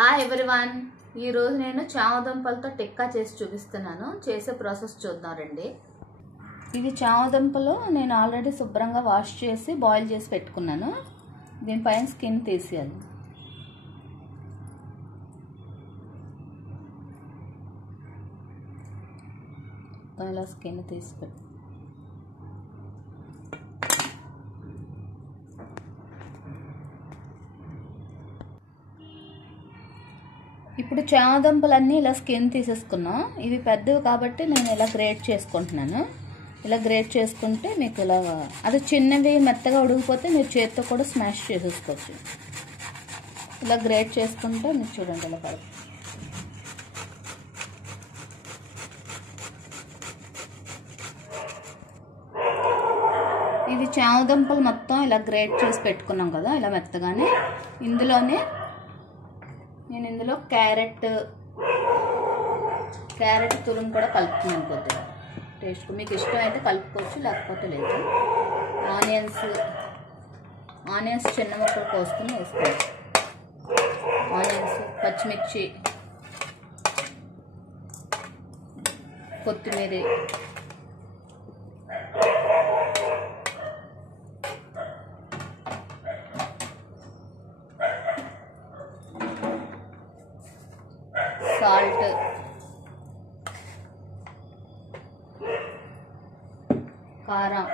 Hi everyone, ఈ రోజు నేను చామదుంపలతో టిక్కా చేసి చూపిస్తున్నాను. చేసే ప్రాసెస్ చూద్దాం రండి. ఇది చామదుంపలు నేను ఆల్రెడీ శుభ్రంగా వాష్ చేసి బాయిల్ చేసి పెట్టుకున్నాను. దీనిపైన స్కిన్ తీసేయాలి. ఇలా స్కిన్ తీసి ఇప్పుడు చామదుంపలన్నీ ఇలా స్కిన్ తీసేసుకున్నాం. ఇవి పెద్దవి కాబట్టి నేను ఇలా గ్రేట్ చేసుకుంటున్నాను. ఇలా గ్రేట్ చేసుకుంటే మీకు ఇలా అది చిన్నవి మెత్తగా ఉడికిపోతే మీరు చేతితో కూడా స్మాష్ చేసేసుకోవచ్చు. ఇలా గ్రేట్ చేసుకుంటే మీరు చూడండి ఇలా కలుపు. ఇది చామదుంపలు మొత్తం ఇలా గ్రేట్ చేసి పెట్టుకున్నాం కదా, ఇలా మెత్తగానే. ఇందులోనే నేను ఇందులో క్యారెట్ తురుము కూడా కలుపుతున్నాను. కొద్దిగా టేస్ట్ మీకు ఇష్టం అయితే కలుపుకోవచ్చు, లేకపోతే లేదు. ఆనియన్స్ చిన్న ముక్కలు కోసుకుని వేసుకోవచ్చు. ఆనియన్స్, పచ్చిమిర్చి, కొత్తిమీర, సాల్ట్, కారం,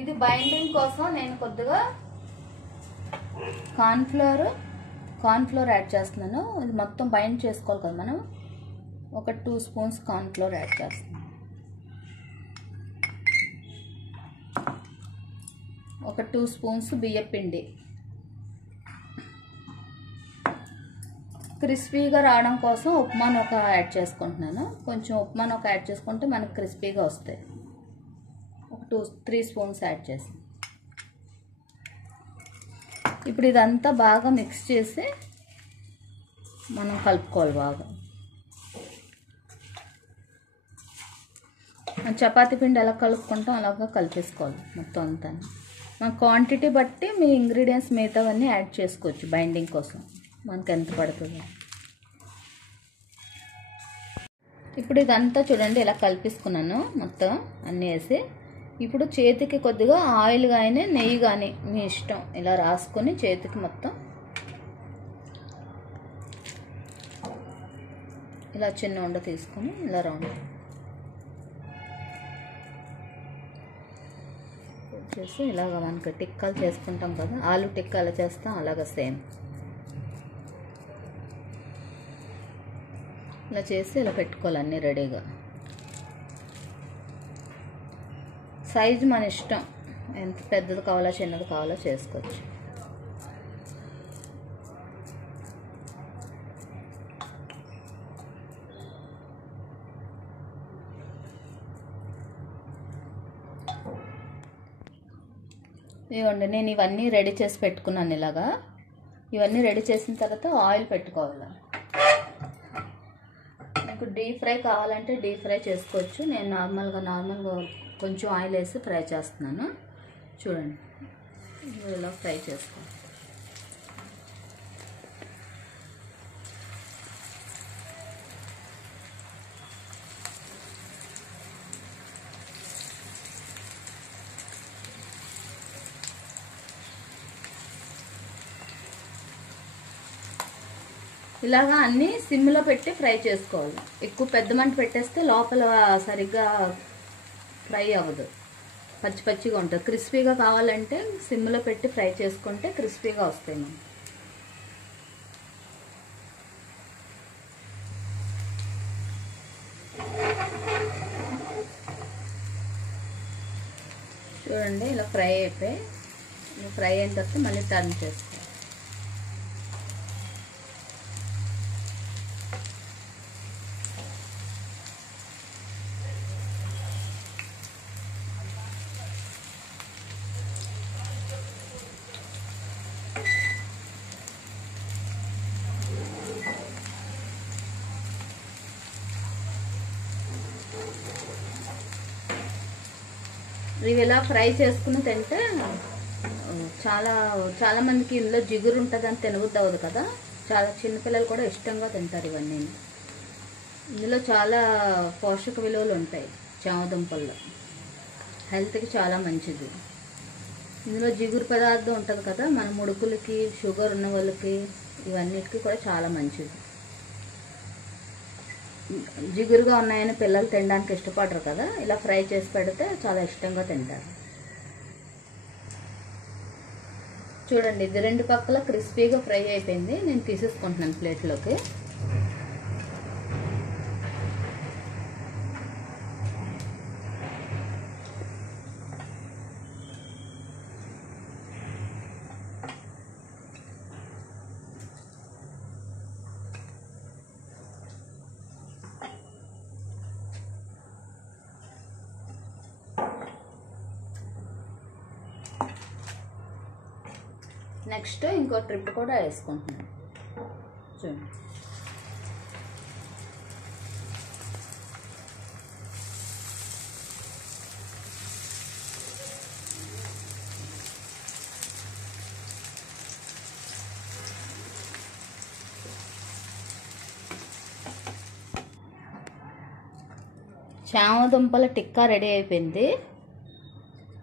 ఇది బైండింగ్ కోసం నేను కొద్దిగా కార్న్ఫ్లోర్ యాడ్ చేస్తున్నాను. ఇది మొత్తం బైండ్ చేసుకోవాలి కదా మనం. ఒక 2 స్పూన్స్ కార్న్ఫ్లోర్ యాడ్ చేస్తున్నాను. ఒక 2 స్పూన్స్ బియ్యపిండి. క్రిస్పీగా రావడం కోసం ఉప్మా నూక యాడ్ చేసుకుంటున్నాను. కొంచెం ఉప్మా నూక యాడ్ చేసుకుంటే మనకు క్రిస్పీగా వస్తాయి. ఒక 2-3 స్పూన్స్ యాడ్ చేసి ఇప్పుడు ఇదంతా బాగా మిక్స్ చేసి మనం కలుపుకోవాలి బాగా. చపాతీ పిండి ఎలా కలుపుకుంటాం అలాగా కలిపేసుకోవాలి మొత్తం అంతా. మన క్వాంటిటీ బట్టి మీ ఇంగ్రీడియంట్స్ మిగతావన్నీ యాడ్ చేసుకోవచ్చు బైండింగ్ కోసం, మనకు ఎంత పడుతుందో. ఇప్పుడు ఇదంతా చూడండి ఇలా కలిపేసుకున్నాను మొత్తం అన్నీ వేసి. ఇప్పుడు చేతికి కొద్దిగా ఆయిల్ కానీ నెయ్యి కానీ మీ ఇష్టం ఇలా రాసుకొని చేతికి మొత్తం ఇలా చిన్న ఉండ తీసుకొని ఇలా రౌండ్ చేసి ఇలాగ మనకి టిక్కాలు చేసుకుంటాం కదా, ఆలు టిక్కా అలా చేస్తాం, అలాగ సేమ్ ఇలా చేసి ఇలా పెట్టుకోవాలి అన్నీ రెడీగా. సైజు మన ఇష్టం, ఎంత పెద్దది కావాలో చిన్నది కావాలో చేసుకోవచ్చు. ఇవ్వండి, నేను ఇవన్నీ రెడీ చేసి పెట్టుకున్నాను. ఇలాగా ఇవన్నీ రెడీ చేసిన తర్వాత ఆయిల్ పెట్టుకోవాలి. మీకు డీప్ ఫ్రై కావాలంటే డీప్ ఫ్రై చేసుకోవచ్చు. నేను నార్మల్గా కొంచెం ఆయిల్ వేసి ఫ్రై చేస్తున్నాను. చూడండి ఇలా ఫ్రై చేసుకోవాలి. ఇలాగా అన్నీ సిమ్లో పెట్టి ఫ్రై చేసుకోవాలి. ఎక్కువ పెద్ద మంట పెట్టేస్తే లోపల సరిగ్గా ఫ్రై అవ్వదు, పచ్చి పచ్చిగా ఉంటుంది. క్రిస్పీగా కావాలంటే సిమ్లో పెట్టి ఫ్రై చేసుకుంటే క్రిస్పీగా వస్తాయి మనం. చూడండి ఇలా ఫ్రై అయిపోయి, ఫ్రై అయిన తర్వాత మళ్ళీ టర్న్ చేసుకోవాలి. ఇవి ఇలా ఫ్రై చేసుకుని తింటే చాలా మందికి ఇందులో జిగురు ఉంటుందని తినబుద్ధి అవ్వదు కదా, చాలా చిన్నపిల్లలు కూడా ఇష్టంగా తింటారు ఇవన్నీ. ఇందులో చాలా పోషక విలువలు ఉంటాయి చామదుంపల్లో, హెల్త్కి చాలా మంచిది. ఇందులో జిగురు పదార్థం ఉంటుంది కదా, మన ముడుకులకి, షుగర్ ఉన్న వాళ్ళకి, ఇవన్నిటికీ కూడా చాలా మంచిది. జిగురుగా ఉన్నాయని పిల్లలు తినడానికి ఇష్టపడరు కదా, ఇలా ఫ్రై చేసి పెడితే చాలా ఇష్టంగా తింటారు. చూడండి, ఇది 2 పక్కల క్రిస్పీగా ఫ్రై అయిపోయింది. నేను తీసేసుకుంటున్నాను ప్లేట్లోకి. నెక్స్ట్ ఇంకో ట్రిప్ కూడా వేసుకుంటున్నాను. చూడండి, చామదుంపల టిక్కా రెడీ అయిపోయింది.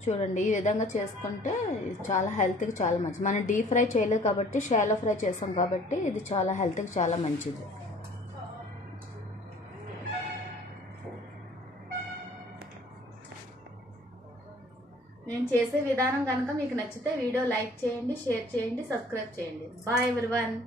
చూడండి, ఈ విధంగా చేసుకుంటే చాలా హెల్త్కి చాలా మంచిది. మనం డీప్ ఫ్రై చేయలేదు కాబట్టి, షాలో ఫ్రై చేసాం కాబట్టి ఇది చాలా హెల్త్కి చాలా మంచిది. నేను చేసే విధానం కనుక మీకు నచ్చితే వీడియో లైక్ చేయండి, షేర్ చేయండి, సబ్స్క్రైబ్ చేయండి. Bye everyone.